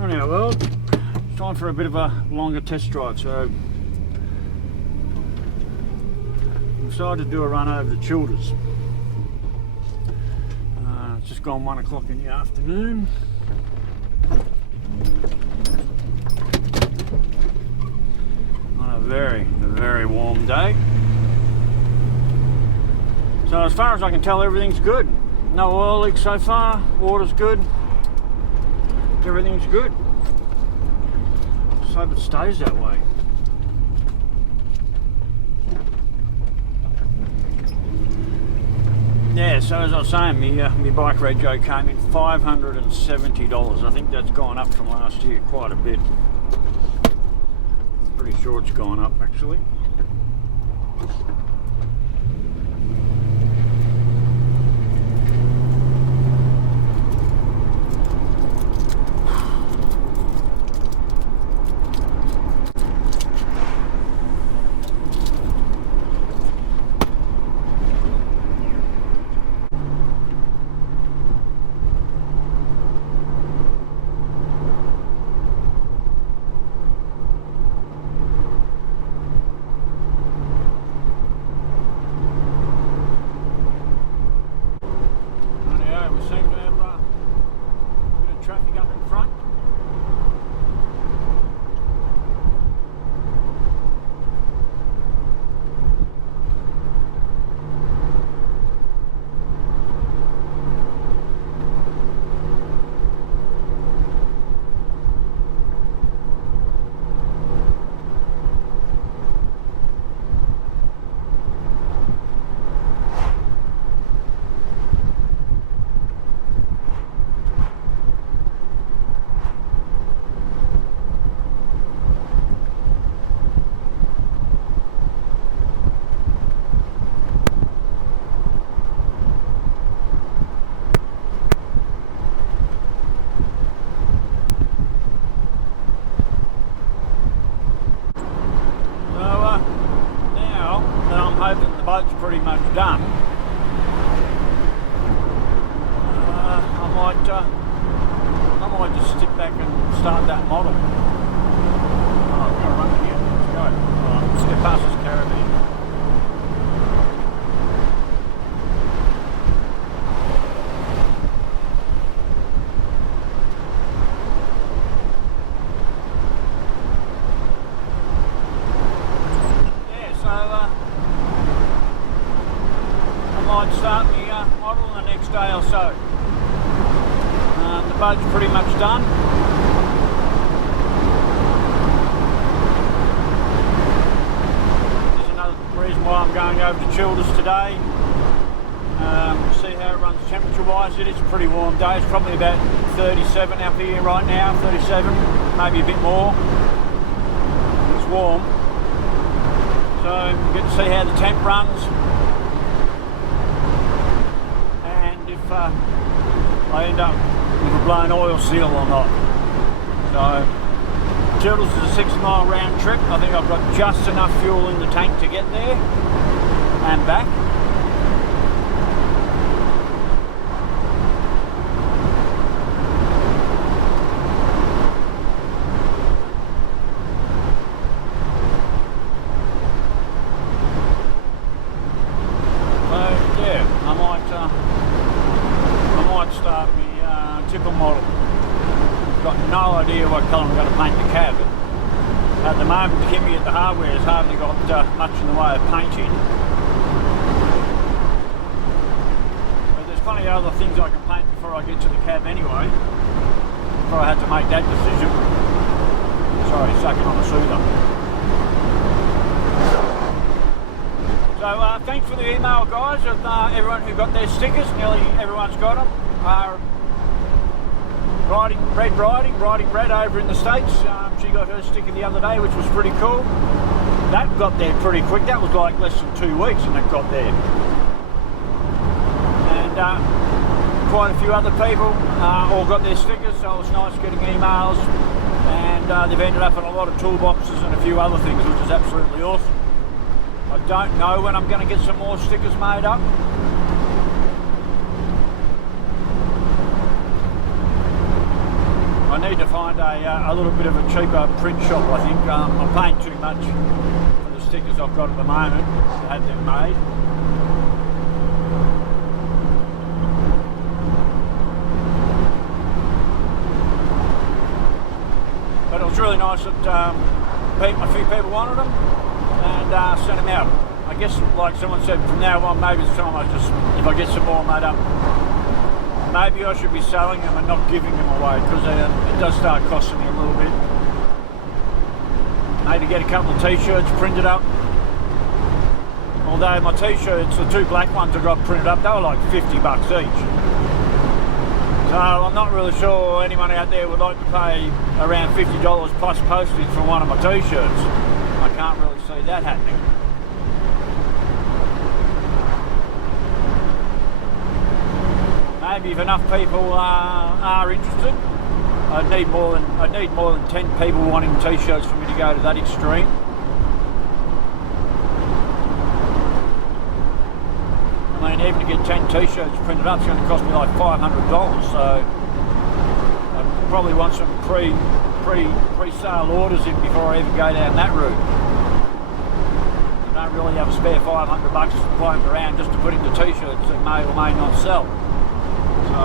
Anyhow, well, it's time for a bit of a longer test drive, so I decided to do a run over the Childers. It's just gone 1 o'clock in the afternoon. On a very warm day. So as far as I can tell, everything's good. No oil leaks so far, water's good, everything's good. Just hope it stays that way. Yeah, so as I was saying, my bike rego came in $570. I think that's gone up from last year quite a bit. Pretty sure it's gone up actually. Boat's pretty much done. I might just sit back and start that model. Oh, I've got to run again. Let's go. Alright, let's get past this caravan. Start the model in the next day or so. The boat's pretty much done. There's another reason why I'm going over to Childers today. See how it runs temperature wise. It is a pretty warm day. It's probably about 37 up here right now, 37, maybe a bit more. It's warm. So you get to see how the temp runs. I end up with a blown oil seal or not. So Childers is a 6 mile round trip. I think I've got just enough fuel in the tank to get there and back. Start my tipple model. Got no idea what colour I'm going to paint the cab. At the moment, Hippy at the hardware has hardly got much in the way of painting. But there's plenty of other things I can paint before I get to the cab anyway. Before I had to make that decision. Sorry, sucking on the soother. So thanks for the email, guys, of everyone who got their stickers. Nearly everyone's got them. Riding Red over in the States. She got her sticker the other day, which was pretty cool. That got there pretty quick. That was like less than 2 weeks and it got there. And quite a few other people all got their stickers, so it was nice getting emails. And they've ended up in a lot of toolboxes and a few other things, which is absolutely awesome. I don't know when I'm going to get some more stickers made up. I need to find a little bit of a cheaper print shop, I think. I'm paying too much for the stickers I've got at the moment to have them made. But it was really nice that a few people wanted them and sent them out. I guess, like someone said, from now on, maybe it's time if I get some more made up, maybe I should be selling them and not giving them away, because it does start costing me a little bit. Maybe get a couple of t-shirts printed up. Although my t-shirts, the two black ones I got printed up, they were like $50 each. So I'm not really sure anyone out there would like to pay around $50 plus postage for one of my t-shirts. I can't really see that happening. Maybe if enough people are interested, I'd need more than 10 people wanting t-shirts for me to go to that extreme. I mean, even to get 10 t-shirts printed up, it's going to cost me like $500. So I probably want some pre-sale orders in before I even go down that route. I don't really have a spare $500 flying around just to put into t-shirts that may or may not sell. So, I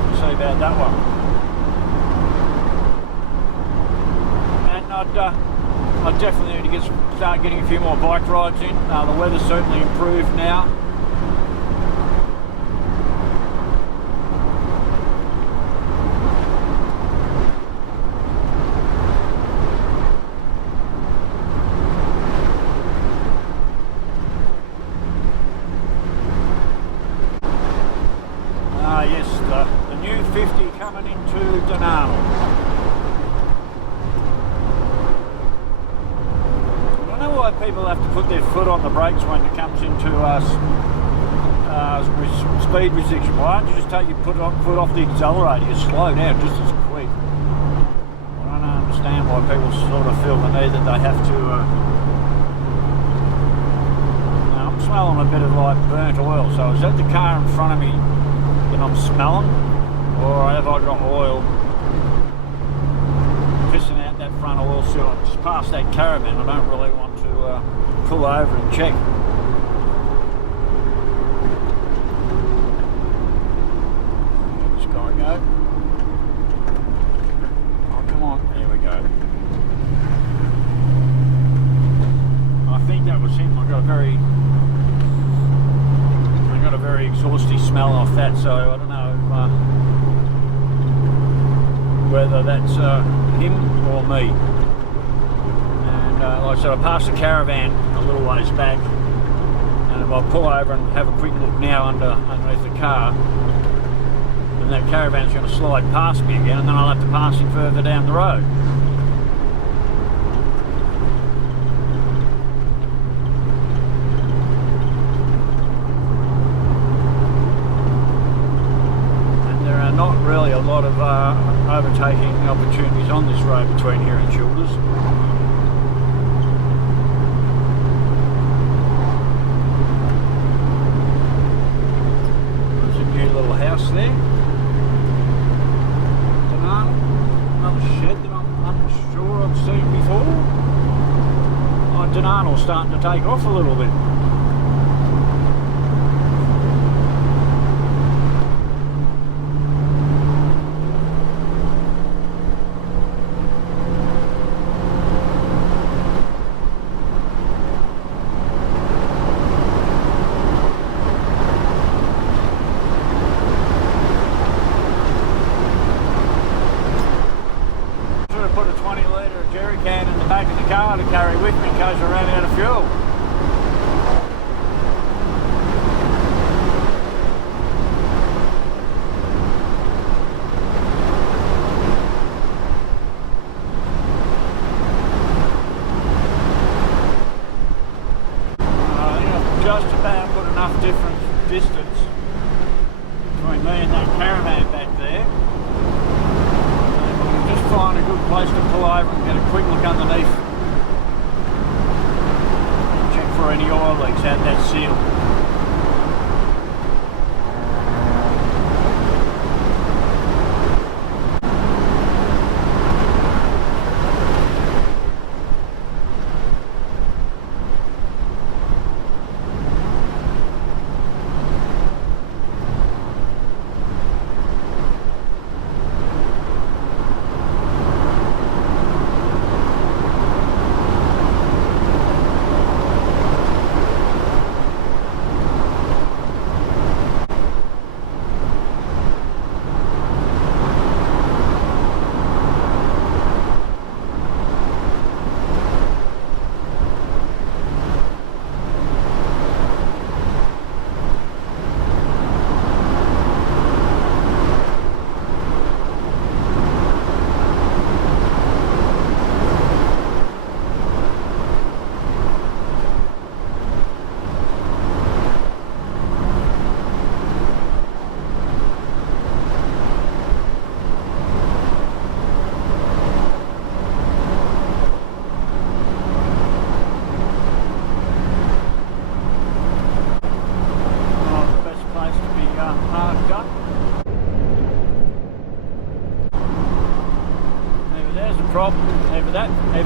can see about that one. And I'd definitely need to start getting a few more bike rides in. The weather's certainly improved now. Yes, the new 50 coming into Dunano. I don't know why people have to put their foot on the brakes when it comes into speed restriction. Why don't you just take your foot off the accelerator? You slow down just as quick. I don't understand why people sort of feel the need that they have to. I'm smelling a bit of like burnt oil. So is that the car in front of me that I'm smelling, or have I got oil pissing out that front oil seal? Just past that caravan, I don't really want to pull over and check. Just gotta go. Oh, come on, there we go. I think that was him. I got a very exhausty smell off that, so I don't know whether that's him or me. And like I said, I passed the caravan a little ways back, and if I pull over and have a quick look now underneath the car, then that caravan's going to slide past me again, and then I'll have to pass him further down the road. Not really a lot of overtaking opportunities on this road between here and Childers. There's a new little house there. Another shed that I'm sure I've seen before. Oh, Dunano's starting to take off a little bit. To carry with me in case I ran out of fuel. I think I've just about put enough different distance between me and that caravan back there. We'll just find a good place to pull over and get a quick look underneath. For any oil leaks out that seal.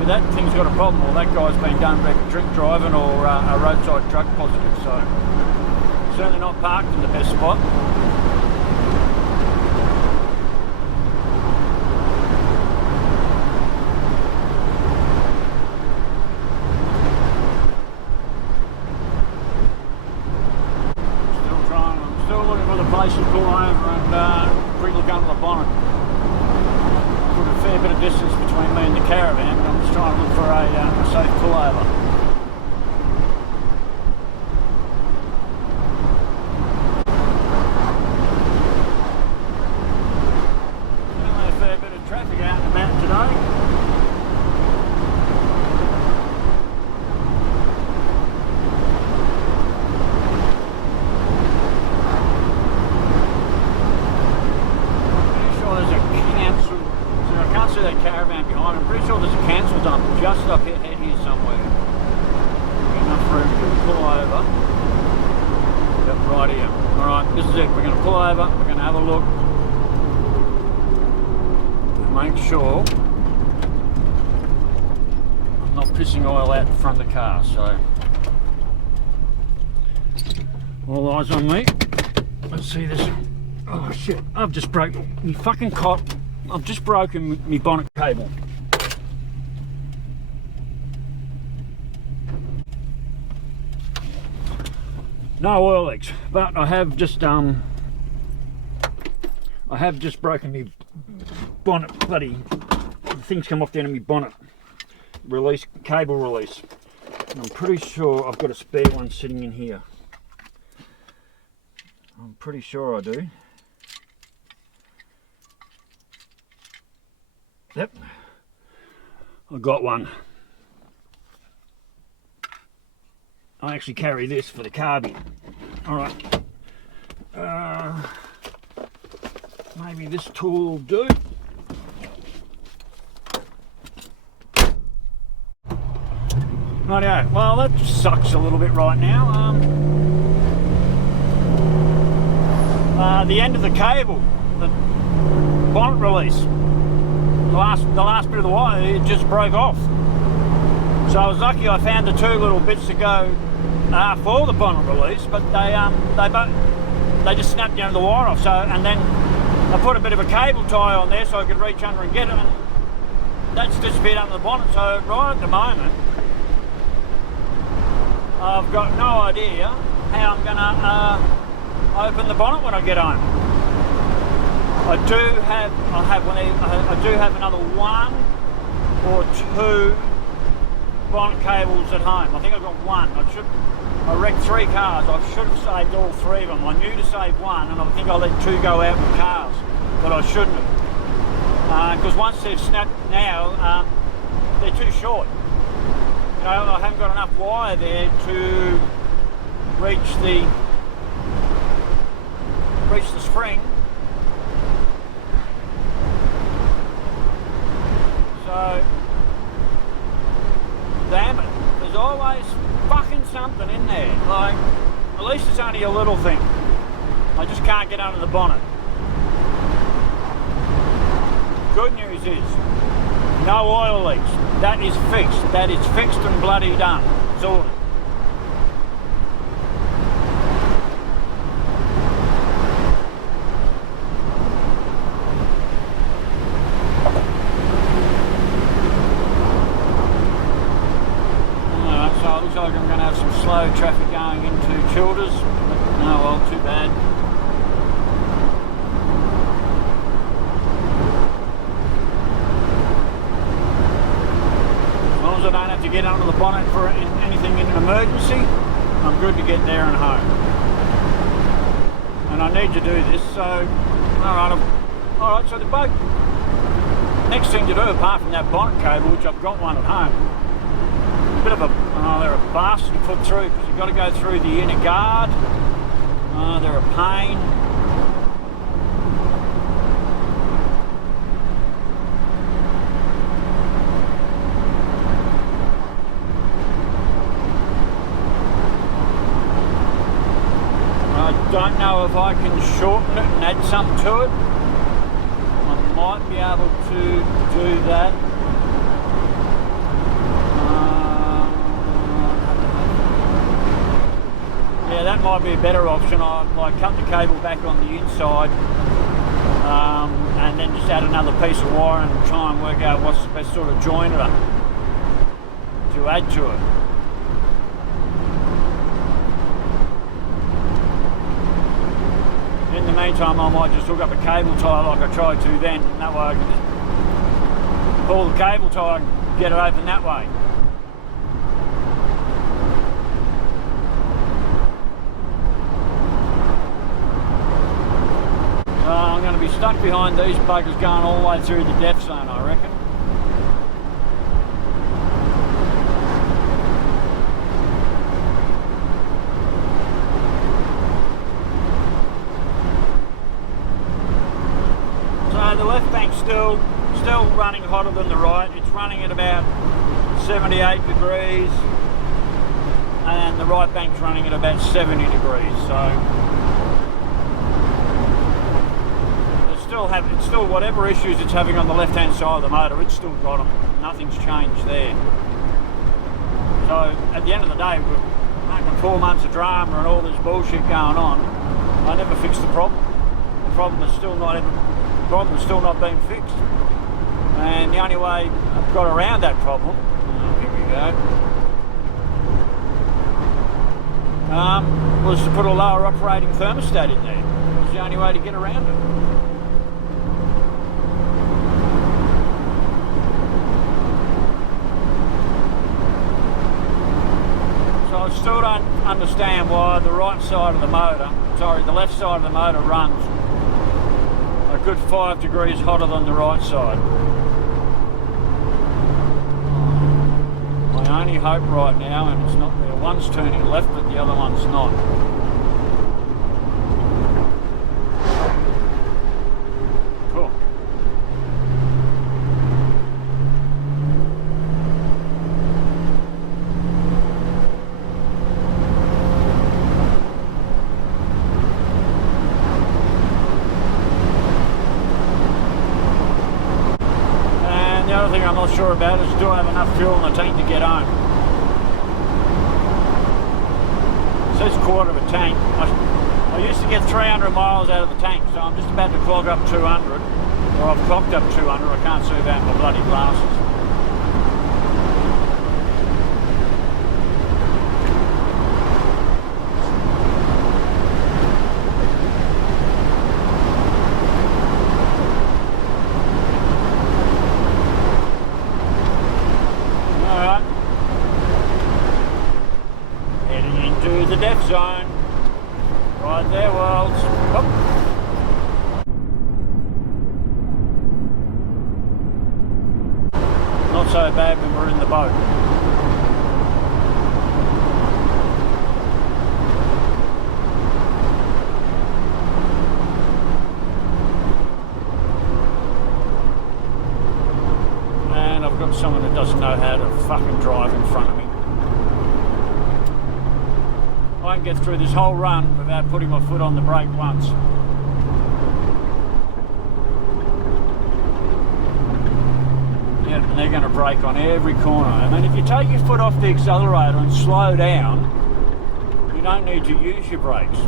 that thing's got a problem, or that guy's been done for drink driving or a roadside drug positive, so certainly not parked in the best spot. I'm still looking for the place to pull over and quickly look under the bonnet. Put a fair bit of distance between me and the caravan, but I'm just trying to look for a safe pullover. Certainly a fair bit of traffic out and about today. That caravan behind. I'm pretty sure there's a cancel dump just up here somewhere. Got enough room to pull over. Yep, right here. Alright, this is it. We're going to pull over, we're going to have a look and make sure I'm not pissing oil out the front of the car. So all eyes on me. Let's see this. Oh shit, I've just broken my fucking cot. I've just broken my bonnet cable. No oil leaks, but I have just broken my bonnet. Bloody the things come off the end of my bonnet release, cable release. And I'm pretty sure I've got a spare one sitting in here. I'm pretty sure I do. Yep, I got one. I actually carry this for the carby. Alright, maybe this tool will do. Rightio, well that sucks a little bit right now. The end of the cable, the bonnet release. The last bit of the wire, it just broke off. So I was lucky I found the two little bits to go for the bonnet release, but they just snapped the end of the wire off. So, and then I put a bit of a cable tie on there so I could reach under and get it, and that's disappeared under the bonnet. So right at the moment, I've got no idea how I'm gonna open the bonnet when I get home. I do have another one or two bonnet cables at home. I think I've got one. I wrecked 3 cars. I should have saved all 3 of them. I knew to save one, and I think I let 2 go out with cars, but I shouldn't have. Because once they've snapped now, they're too short. You know, I haven't got enough wire there to reach the spring. So, damn it, there's always fucking something in there. Like, at least it's only a little thing. I just can't get under the bonnet. Good news is, no oil leaks. That is fixed. That is fixed and bloody done. Sorted. Like I'm going to have some slow traffic going into Childers. Oh well, too bad. As long as I don't have to get under the bonnet for anything in an emergency, I'm good to get there and home. And I need to do this, so alright, so the boat. Next thing to do, apart from that bonnet cable, which I've got one at home, bit of a they're a bastard to put through because you've got to go through the inner guard. They're a pain. I don't know if I can shorten it and add something to it. I might be able to do that. Yeah, that might be a better option. I might cut the cable back on the inside and then just add another piece of wire and try and work out what's the best sort of joiner to add to it. In the meantime, I might just hook up a cable tie like I tried to then, and that way I can just pull the cable tie and get it open that way. So I'm going to be stuck behind these buggers going all the way through the depth zone, I reckon. The left bank's still running hotter than the right. It's running at about 78 degrees and the right bank's running at about 70 degrees. So it's still whatever issues it's having on the left hand side of the motor, it's still got them. Nothing's changed there. So at the end of the day, we're making 4 months of drama and all this bullshit going on. I never fixed the problem. The problem is still not being fixed, and the only way I've got around that problem, here we go, was to put a lower operating thermostat in there. It was the only way to get around it. So I still don't understand why the right side of the motor, the left side of the motor runs a good 5 degrees hotter than the right side. My only hope right now, and it's not there, one's turning left but the other one's not. Cool. The other thing I'm not sure about is do I have enough fuel in the tank to get home? It says quarter of a tank. I used to get 300 miles out of the tank, so I'm just about to clog up 200, or I've clocked up 200. I can't see that in my bloody glasses. The depth zone, right there, worlds. Whoop. Not so bad when we're in the boat. And I've got someone who doesn't know how to fucking drive in front of me. I can get through this whole run without putting my foot on the brake once. Yeah, and they're going to brake on every corner. I mean, if you take your foot off the accelerator and slow down, you don't need to use your brakes.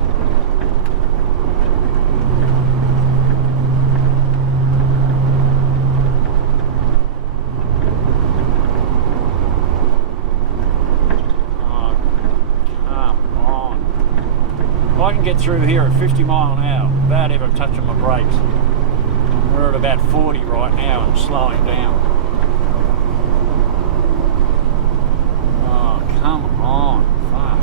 I can get through here at 50 mile an hour without ever touching my brakes. We're at about 40 right now and slowing down. Oh, come on, fuck.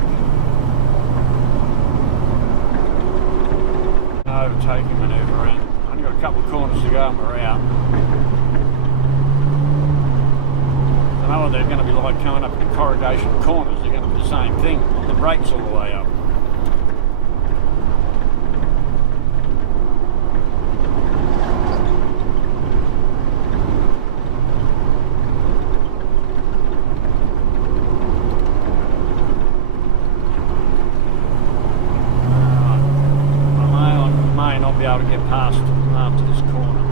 Overtaking manoeuvre in. Only got a couple of corners to go and we're out. I don't know what they're going to be like coming up in the Corrugation corners. They're going to be the same thing. The brakes all the way up. Be able to get past after this corner.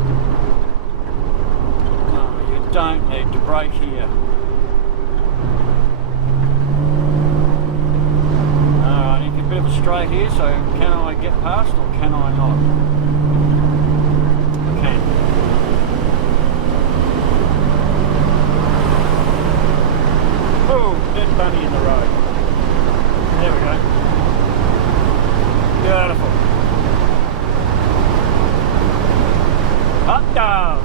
No, you don't need to brake here. Alright, you can bit of a straight here, so can I get past or can I not? I can. Oh, dead bunny in the road. There we go. Beautiful. Up down.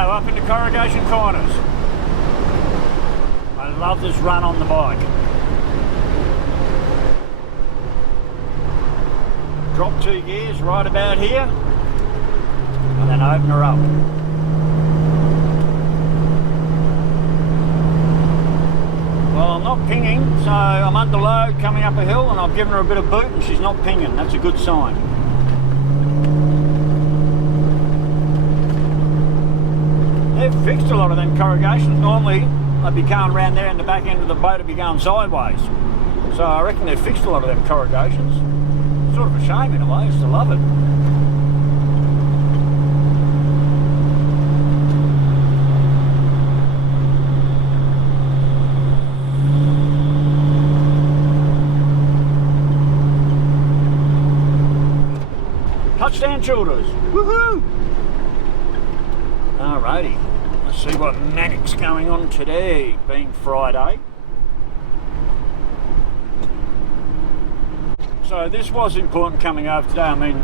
Up into Corrugation corners. I love this run on the bike. Drop 2 gears right about here and then open her up. Well, I'm not pinging, so I'm under load coming up a hill and I've given her a bit of boot and she's not pinging. That's a good sign. They've fixed a lot of them corrugations. Normally I'd be going around there and the back end of the boat would be going sideways. So I reckon they've fixed a lot of them corrugations. Sort of a shame in a way, I used to love it. Touchdown childers. Woohoo! Alrighty. Let's see what Manic's going on today, being Friday. So this was important coming over today. I mean,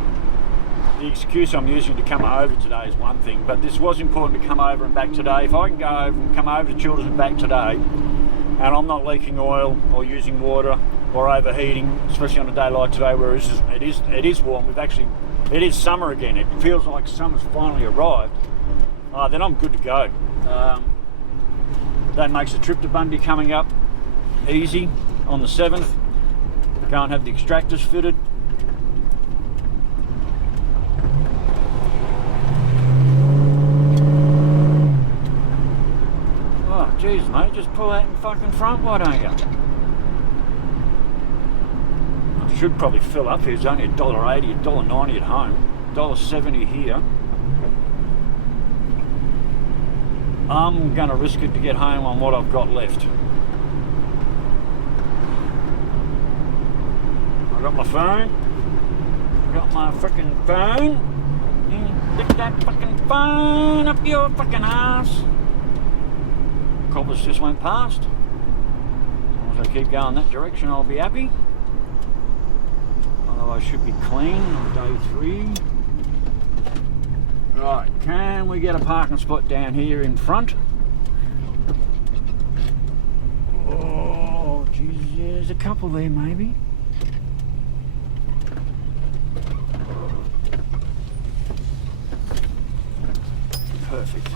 the excuse I'm using to come over today is one thing, but this was important to come over and back today. If I can go over and come over to Childers and back today, and I'm not leaking oil or using water or overheating, especially on a day like today where it is warm. It is summer again. It feels like summer's finally arrived. Then I'm good to go. That makes the trip to Bundy coming up easy on the 7th. Go and have the extractors fitted. Oh, jeez, mate, just pull out in fucking front, why don't you? I should probably fill up here. It's only $1.80, $1.90 at home, $1.70 here. I'm going to risk it to get home on what I've got left. I got my phone. I got my freaking phone. Stick that fucking phone up your fucking ass. Coppers just went past. As long as I keep going that direction, I'll be happy. Otherwise, I should be clean on day 3. Right, can we get a parking spot down here in front? Oh, geez, yeah, there's a couple there maybe. Perfect.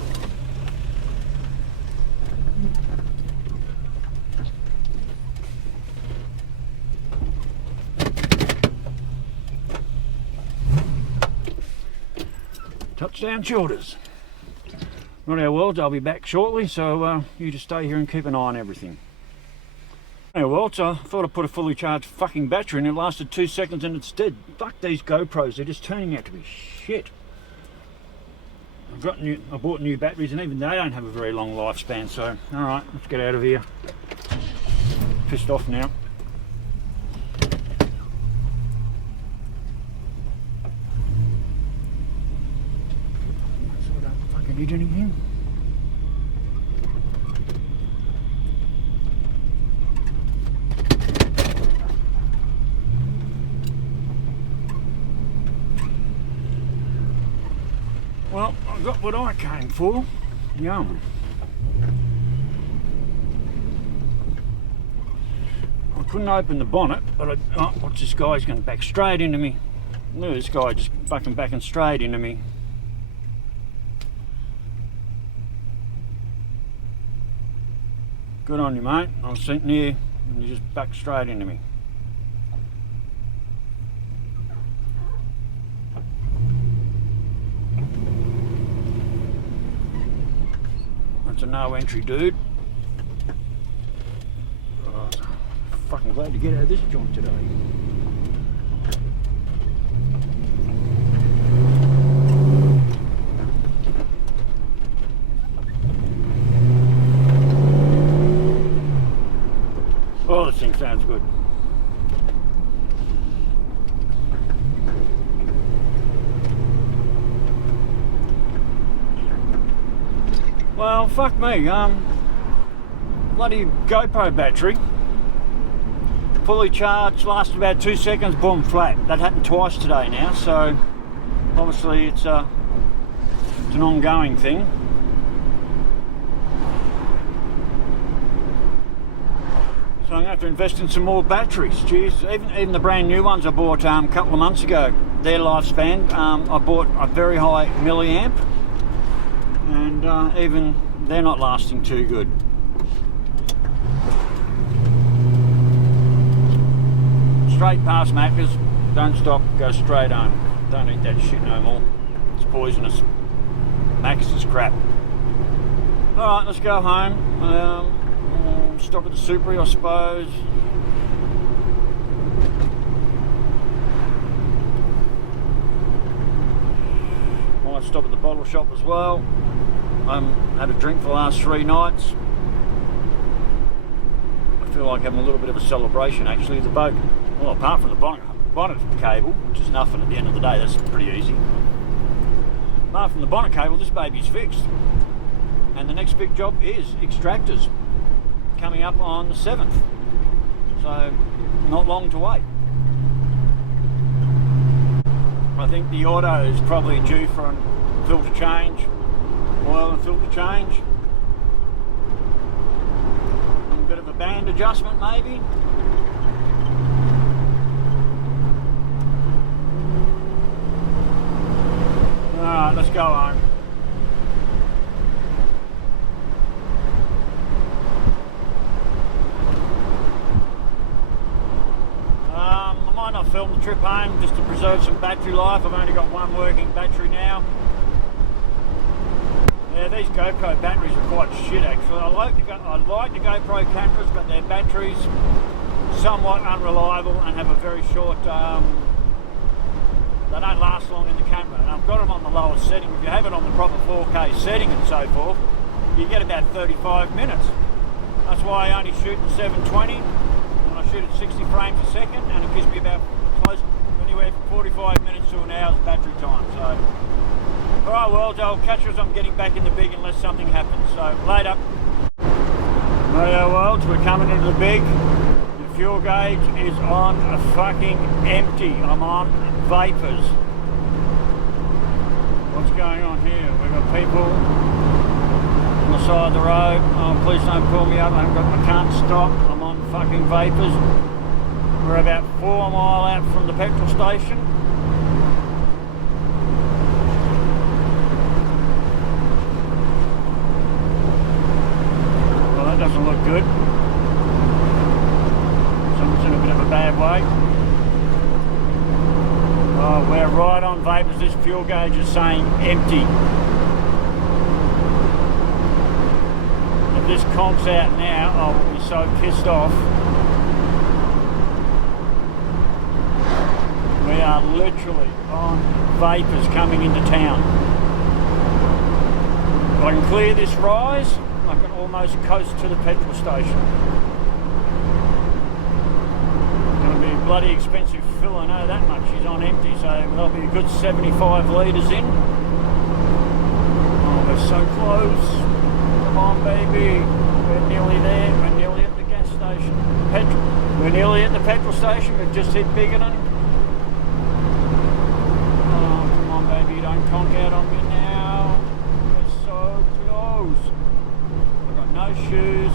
Touchdown Childers. Right, our worlds, I'll be back shortly, so you just stay here and keep an eye on everything. Hey, well, I thought I'd put a fully charged fucking battery and it lasted 2 seconds and it's dead. Fuck these GoPros, they're just turning out to be shit. I bought new batteries and even they don't have a very long lifespan, so alright, let's get out of here. Pissed off now. So I don't fucking need anything. Well, I got what I came for. Yum. I couldn't open the bonnet, but oh, watch this guy, he's going to back straight into me. Look at this guy just fucking backing straight into me. Good on you, mate. I was sitting here and you just backed straight into me. That's a no entry, dude. Oh, fucking glad to get out of this joint today. Well, fuck me. Bloody GoPro battery. Fully charged, lasted about 2 seconds, boom, flat. That happened twice today now, so obviously it's an ongoing thing. So I'm going to have to invest in some more batteries. Jeez, even the brand new ones I bought a couple of months ago, their lifespan, I bought a very high milliamp, and even they're not lasting too good. Straight past Macca's, don't stop, go straight home. Don't eat that shit no more. It's poisonous. Macca's is crap. Alright, let's go home. Stop at the Supri, I suppose. Might stop at the bottle shop as well. Had a drink for the last 3 nights. I feel like having a little bit of a celebration actually. The boat, well, apart from the bonnet cable, which is nothing at the end of the day, that's pretty easy. Apart from the bonnet cable, this baby's fixed. And the next big job is extractors, coming up on the 7th. So, not long to wait. I think the auto is probably due for a filter change, oil and filter change. A bit of a band adjustment maybe. Alright, let's go home. I might not film the trip home just to preserve some battery life. I've only got one working battery now. Yeah, these GoPro batteries are quite shit actually. I like the GoPro cameras, but their batteries somewhat unreliable and have a very short, they don't last long in the camera. And I've got them on the lowest setting. If you have it on the proper 4K setting and so forth, you get about 35 minutes. That's why I only shoot in 720. I shoot at 60 frames a second, and it gives me about anywhere from 45 minutes to an hour's battery time. So, alright, well, I'll catch you as I'm getting back in the big unless something happens. So, later. Righto, worlds, we're coming into the big. The fuel gauge is on a fucking empty. I'm on Vapers. What's going on here? We've got people on the side of the road. Oh, please don't pull me up. I can't stop. I'm on fucking Vapers. We're about 4 miles out from the petrol station. Well, that doesn't look good. Someone's in a bit of a bad way. Oh, we're right on Vapers. This fuel gauge is saying empty. If this conks out now, I will be so pissed off. We are literally on Vapers coming into town. If I can clear this rise, I can almost coast to the petrol station. It's going to be a bloody expensive fill, I know that much. She's on empty, so there'll be a good 75 litres in. Oh, we're so close. Come on, baby. We're nearly there. We're nearly at the gas station. We're nearly at the petrol station. We've just hit Biggin. Baby, don't conk out on me now. We're so close. I've got no shoes.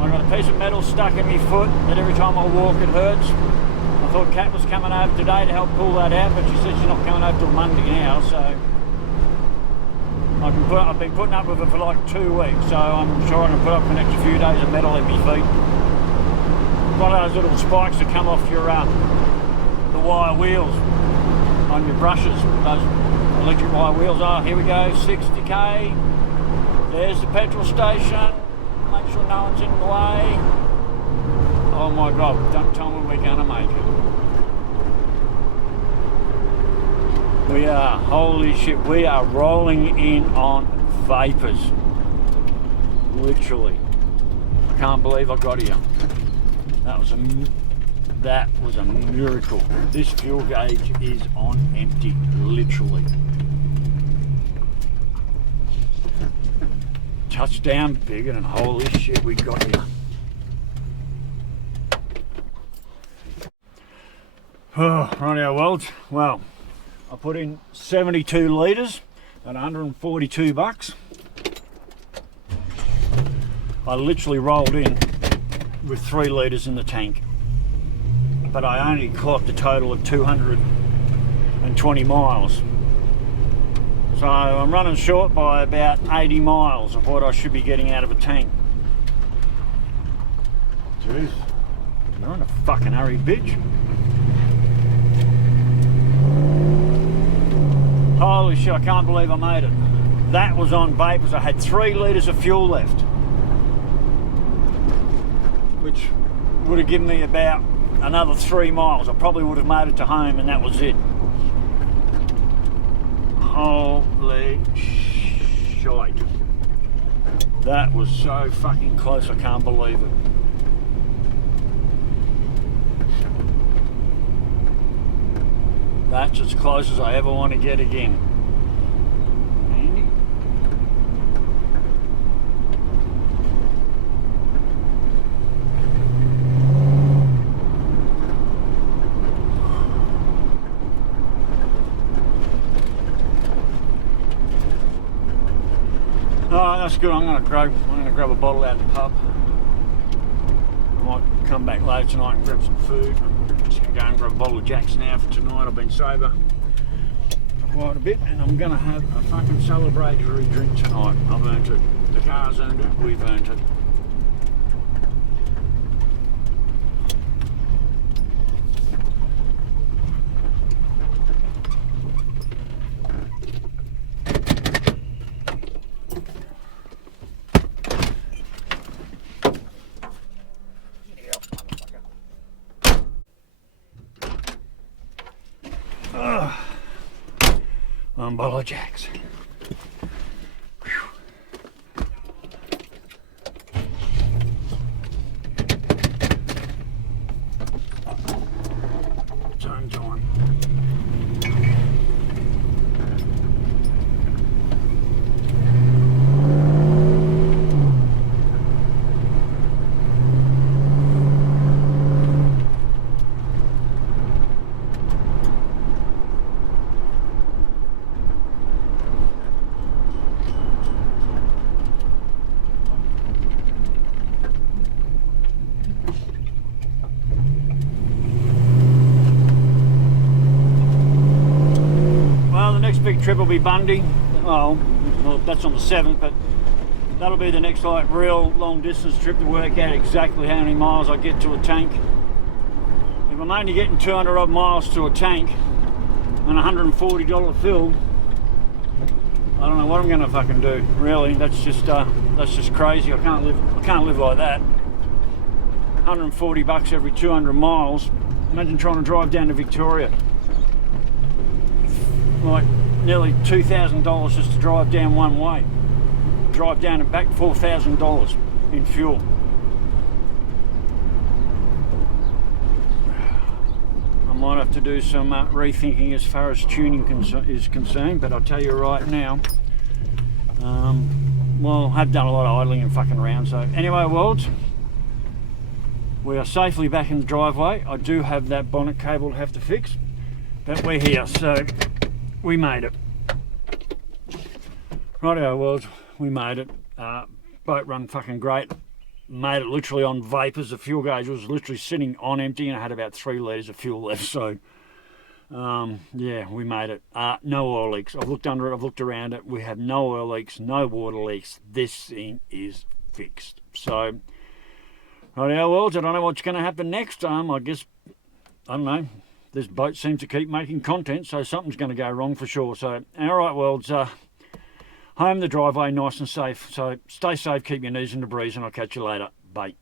I've got a piece of metal stuck in my foot that every time I walk it hurts. I thought Kat was coming over today to help pull that out, but she said she's not coming over till Monday now, so I've been putting up with it for like 2 weeks, so I'm sure I'm going to put up an extra few days of metal in my feet. One of those little spikes that come off your the wire wheels on your brushes. Those electric wire wheels are. Here we go, 60k. There's the petrol station. Make sure no one's in the way. Oh my god, don't tell me we're gonna make it. We are, holy shit, we are rolling in on Vapers. Literally. I can't believe I got here. That was a miracle. This fuel gauge is on empty, literally. touchdown bigger than holy shit we got here. Oh, rightio worlds. Well, I put in 72 litres at $142. I literally rolled in with 3 litres in the tank, but I only clocked a total of 220 miles. So I'm running short by about 80 miles of what I should be getting out of a tank. Jeez, you're in a fucking hurry, bitch. Holy shit, I can't believe I made it. That was on Vapers. I had 3 litres of fuel left, which would have given me about another 3 miles. I probably would have made it to home and that was it. Holy shite. That was so fucking close, I can't believe it. That's as close as I ever want to get again. Oh, that's good. I'm gonna grab a bottle out of the pub. I might come back later tonight and grab some food. I'm just gonna go and grab a bottle of Jack's now for tonight. I've been sober for quite a bit, and I'm gonna have a fucking celebratory drink tonight. I've earned it. The car's earned it. We've earned it. One bottle of Jack's. Time. Big trip will be Bundy. Well, that's on the 7th, but that'll be the next like real long distance trip to work out exactly how many miles I get to a tank. If I'm only getting 200 odd miles to a tank and $140 fill, I don't know what I'm gonna fucking do. Really, that's just crazy. I can't live like that. $140 every 200 miles. Imagine trying to drive down to Victoria. Like nearly $2,000 just to drive down one way. Drive down and back, $4,000 in fuel. I might have to do some rethinking as far as tuning is concerned, but I'll tell you right now, well, I've done a lot of idling and fucking around. So anyway, worlds, we are safely back in the driveway. I do have that bonnet cable to have to fix, but we're here, so we made it. Rightio worlds, we made it. Boat run fucking great. Made it literally on Vapers. The fuel gauge was literally sitting on empty and I had about 3 litres of fuel left. So yeah, we made it. No oil leaks. I've looked under it, I've looked around it. We have no oil leaks, no water leaks. This thing is fixed. So rightio worlds, I don't know what's going to happen next time. I guess, I don't know. This boat seems to keep making content, so something's going to go wrong for sure. So, all right, worlds, home the driveway, nice and safe. So stay safe, keep your knees in the breeze, and I'll catch you later. Bye.